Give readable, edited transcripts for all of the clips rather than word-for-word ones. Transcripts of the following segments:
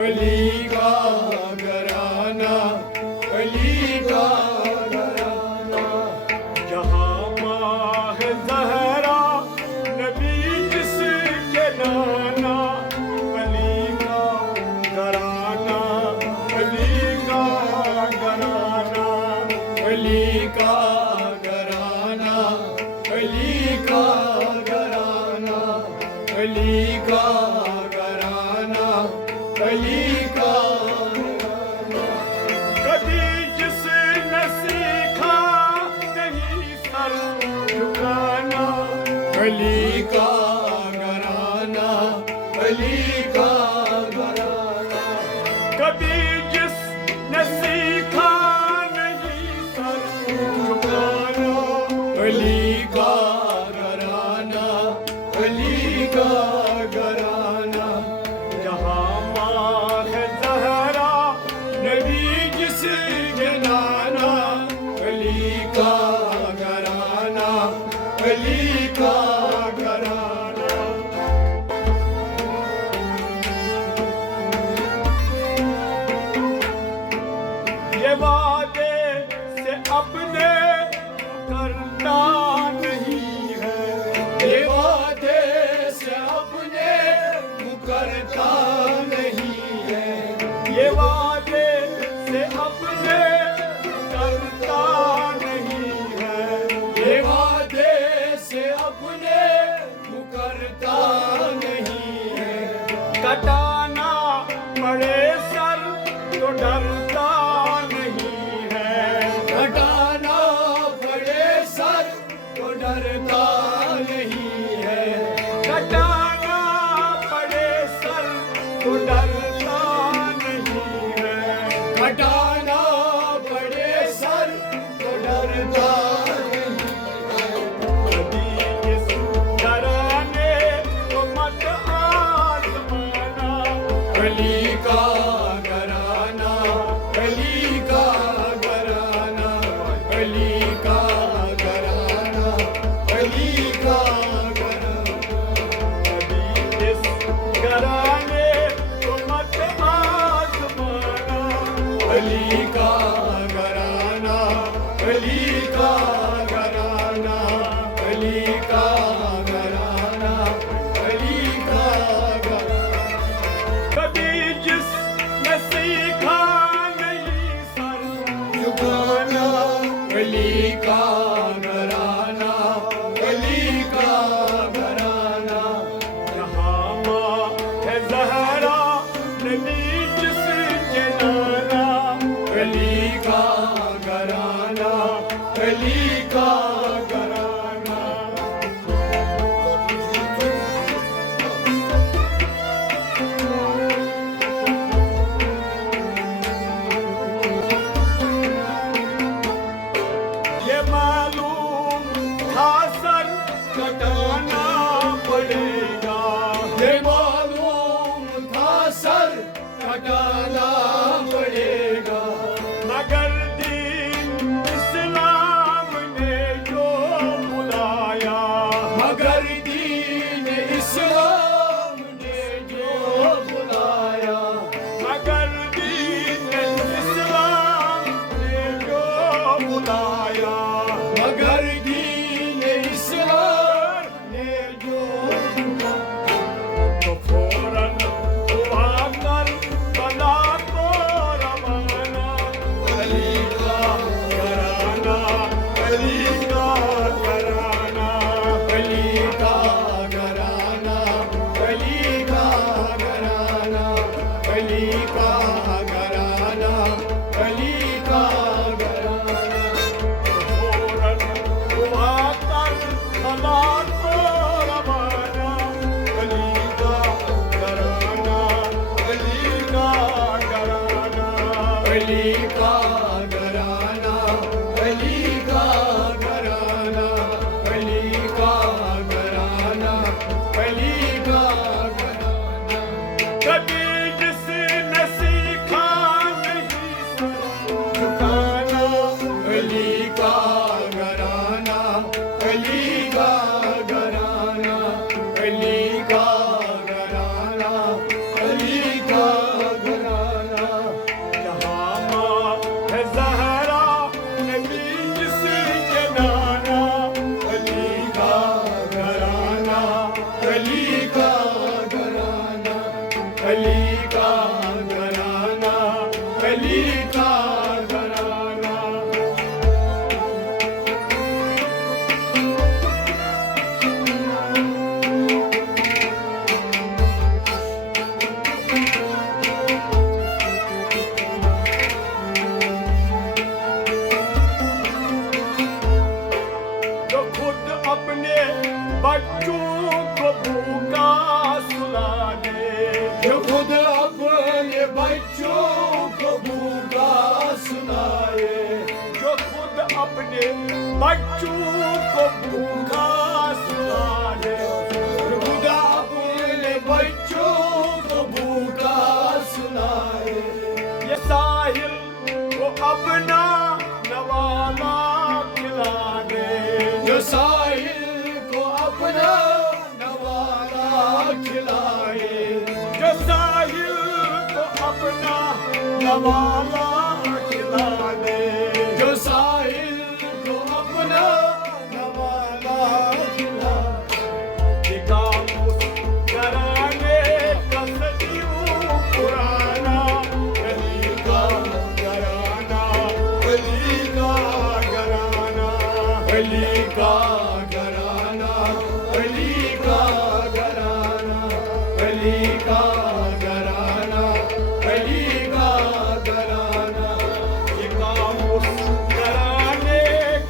अली का घराना, अली का घराना। जहाँ माँ है ज़हरा नबी जिसके नाना, अली का घराना, अली का घराना। अली का घराना, अली का घराना, अली का घराना, अली का घराना। कभी जिसने सीखा नहीं सर झुकाना, अली का घराना, अली का घराना। कभी जिसने सीखा नहीं सर झुकाना, अली का घराना, अली का घराना। जहाँ माँ है ज़हरा नबी जिसके नाना, अली का घराना, अली का घराना। ये वादे से अपने करता नहीं है, ये वादे से अपने मुकरता नहीं है, ये वादे से अपने करता नहीं है। ये वादे से अपने मुकरता नहीं है। कटाना पड़े सर तो डरता नहीं है, घटाना पड़े सर तो डरता नहीं है। कटाना पड़े सर तो डरता नहीं है। घटाना पड़े सर तो डरता नहीं है। कभी इस घराने को मत आज़माना, अली का घराना, अली का घराना, अली का घराना, अली का घराना। कभी इस घराने को मत आज़माना, अली का घराना, अली का घराना, अली का घराना, अली का घराना। कभी जिसने सीखा नहीं सर झुकाना, अली का घराना, अली का घराना। जहाँ माँ है ज़हरा नबी जिसके नाना, अली का घराना, अली का घराना। ये मालूम था सर कटाना पड़ेगा, ये मालूम था सर कटाना पड़ेगा, मगर दीन इस्लाम ने जो बुलाया, मगर दीन इस्लाम ने जो बुलाया, मगर दीन इस्लाम ने जो बुलाया, मगर दीन इस्लाम ने जो तो फौरन हुआ कर बला को रवाना, अली का घराना, अली का घराना। अली का घराना, अली का घराना, अली का घराना, अली का घराना। फौरन हुआ कर बला को रवाना, अली का घराना, अली का घराना। अली का घराना, अली का घराना, अली का घराना, अली का घराना। कभी जिसने सीखा नहीं सर झुकाना, अली का घराना, अली का घराना, अली का घराना, अली का घराना। का घराना, अली का घराना। जो खुद अपने बच्चों को भूखा सुला दे, जो खुद अपने बच्चों को भूखा सुनाए, जो खुद अपने बच्चों को भूखा सुला दे, खुद अपने बच्चों को भूखा सुनाए। ये साहिल को अपना नवाला खिला दे, जो साहिल को अपना नवाला खिलाए, जो साहिल को अपना नवाला खिला दे, जो साहिल को अपना नवाला खिलाए। दिखा घराने का सदियों पुराना, अली का घराना, अली का घराना, अली का घराना, अली का घराना, अली का घराना, अली का घराना। दिखा घराने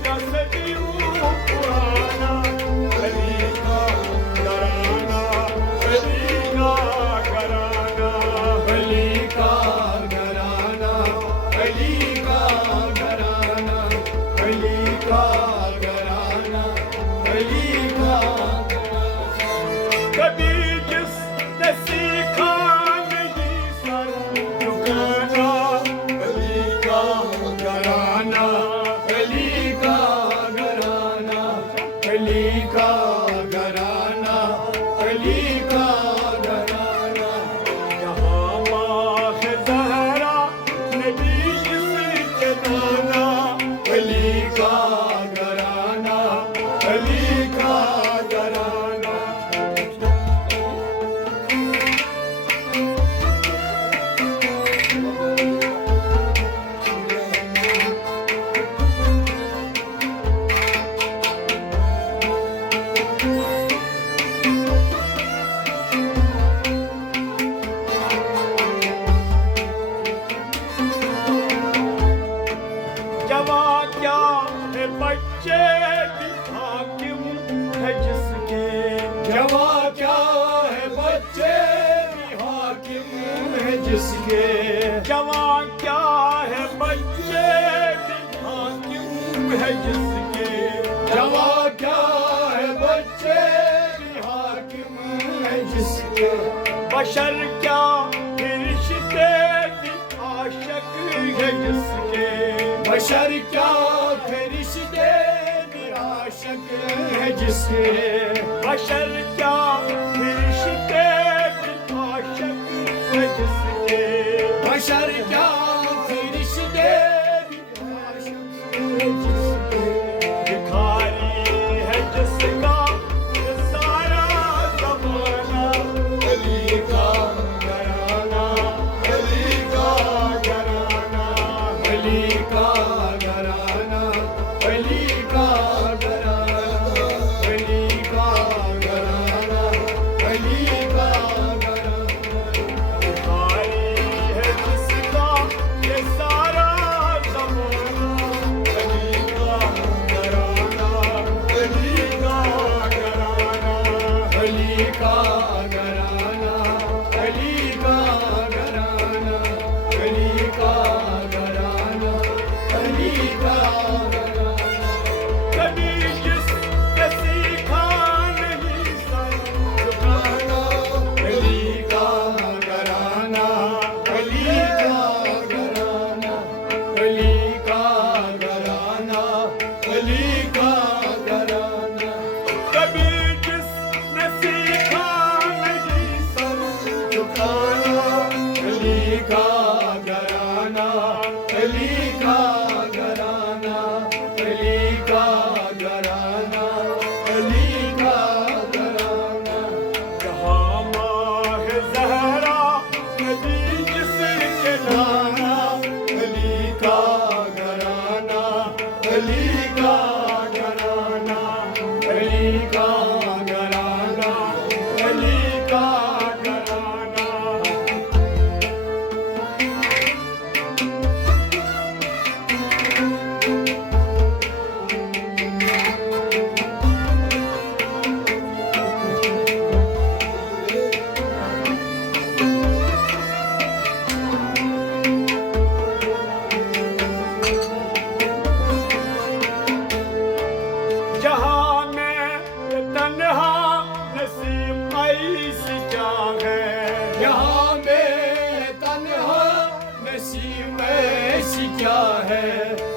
का सदियों पुराना, अली का घराना, अली का घराना, अली का घराना, अली का घराना, अली का घराना, अली का कभी जिसने सीखा नहीं सर झुकाना, अली का घराना, अली का घराना, अली का घराना, अली का घराना। जहाँ माँ है ज़हरा नबी इसके नाना, अली का घराना, अली का घराना। जवा क्या है बच्चे भी हाकिम है जिसके, जवा क्या है बच्चे भी हाकिम है जिसके, जवा क्या है बच्चे भी हाकिम है जिसके, जवा क्या है बच्चे भी हाकिम है जिसके, बशर क्या रिश्ते भी आशिक है जिसके, बशर क्या फरिश्ते भी आशिक है जिसके, बशर क्या रिश्ते भी आशिक है जिसके, बशर क्या फरिश्ते भी आशिक है जिसके। भिखारी है जिसका ये सारा ज़माना, अली का घराना, अली का घराना, अली का घराना, अली का घराना, अली का घराना, अली का घराना। भिखारी है जिसका ये सारा ज़माना, अली का घराना, अली का घराना, अली का घराना, अली का घराना, अली का घराना, अली का घराना। कभी जिसने सीखा नहीं सर झुकाना, अली का घराना, अली का घराना, अली का घराना, अली का घराना। कभी जिसने सीखा नहीं सर झुकाना, अली का घराना, अली का घराना, अली का घराना, अली का घराना। जहाँ माँ है ज़हरा नबी क्या है